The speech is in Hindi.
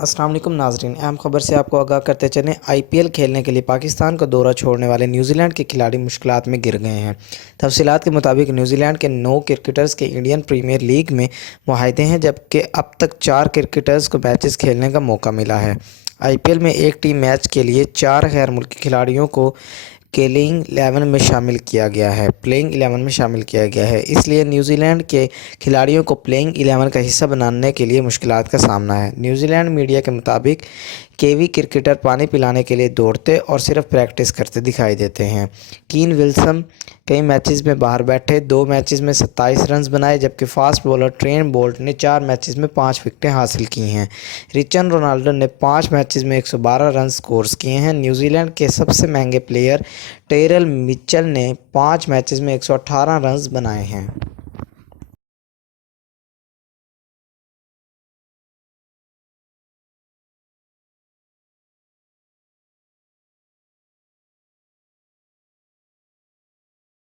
अस्सलाम वालेकुम नाजरीन, अहम खबर से आपको आगाह करते चलें। आईपीएल खेलने के लिए पाकिस्तान का दौरा छोड़ने वाले न्यूजीलैंड के खिलाड़ी मुश्किलात में गिर गए हैं। तफसीलात के मुताबिक न्यूजीलैंड के 9 क्रिकेटर्स के इंडियन प्रीमियर लीग में मुआहदे हैं, जबकि अब तक 4 क्रिकेटर्स को मैचेस खेलने का मौका मिला है। आईपीएल में एक टीम मैच के लिए 4 गैर मुल्की खिलाड़ियों को प्लेइंग 11 में शामिल किया गया है। इसलिए न्यूजीलैंड के खिलाड़ियों को प्लेइंग 11 का हिस्सा बनाने के लिए मुश्किलात का सामना है। न्यूजीलैंड मीडिया के मुताबिक केवी क्रिकेटर पानी पिलाने के लिए दौड़ते और सिर्फ प्रैक्टिस करते दिखाई देते हैं। कीन विल्सन कई मैचेस में बाहर बैठे 2 मैचेस में 27 रन बनाए, जबकि फास्ट बॉलर ट्रेंट बोल्ट ने 4 मैचेस में 5 विकेटें हासिल की हैं। क्रिस्टियानो रोनाल्डो ने 5 मैचेस में 112 रन स्कोर किए हैं। न्यूजीलैंड के सबसे महंगे प्लेयर टेरल मिचेल ने 5 मैचेस में 118 रन बनाए हैं।